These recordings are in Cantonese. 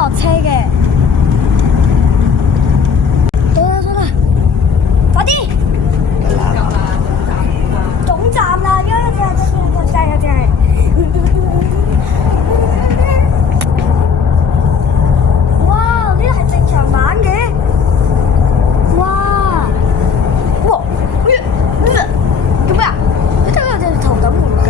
落車嘅。到啦，快啲！總站啦，真係。哇！呢個係正常版嘅。哇！做咩啊？你睇下隻頭咁紅嘅。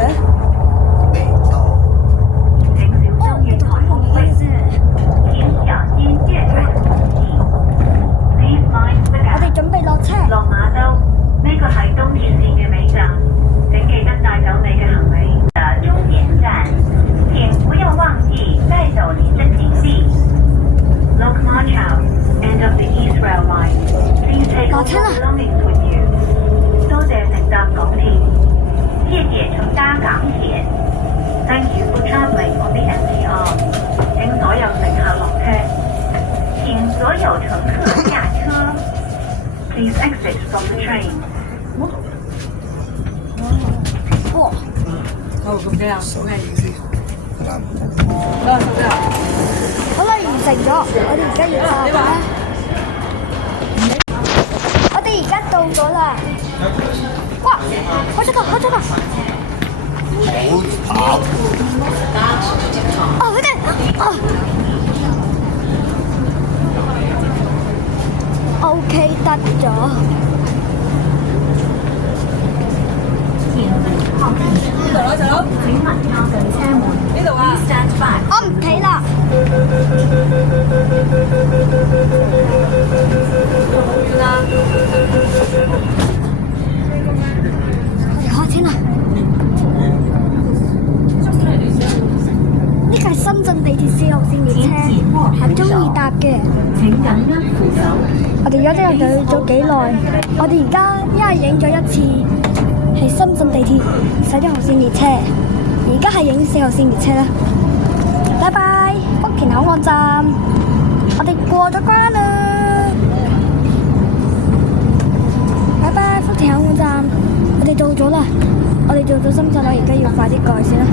我哋準備落車。落馬洲，呢個係東鐵線嘅尾站，請記得帶走你嘅行李。終點站，請不要忘記帶走你的行李。Lok Ma Chau, end of the East Rail Line. Please take all your belongings with you. 多謝乘搭港鐵，謝謝乘搭港鐵。Thank you for traveling on the MTR. 請所有乘客落車，請所有乘客下車。Please exit from the train. 哇！好，咁幾啊？好嘅，意思。好嘅。好啦，完成咗，我哋而家要下啦。我哋而家到咗啦。哇！開出㗎！哦，佢哋OK 得咗。呢度啦，細佬。請勿靠近車門。呢度啊。Stand back。我唔企啦。好遠啦。我哋開車啦。呢個係深圳地鐵4號線列車，係中意搭嘅。請緊握扶手。我哋而家真係等咗幾耐，我哋而家一係影咗一次係深圳地鐵11號線列車，而家係影4號線列車啦。拜拜，福田口岸站，我哋過咗關啦。拜拜，福田口岸站，我哋到咗啦，我哋到咗深圳啦，而家要快啲過去先啦。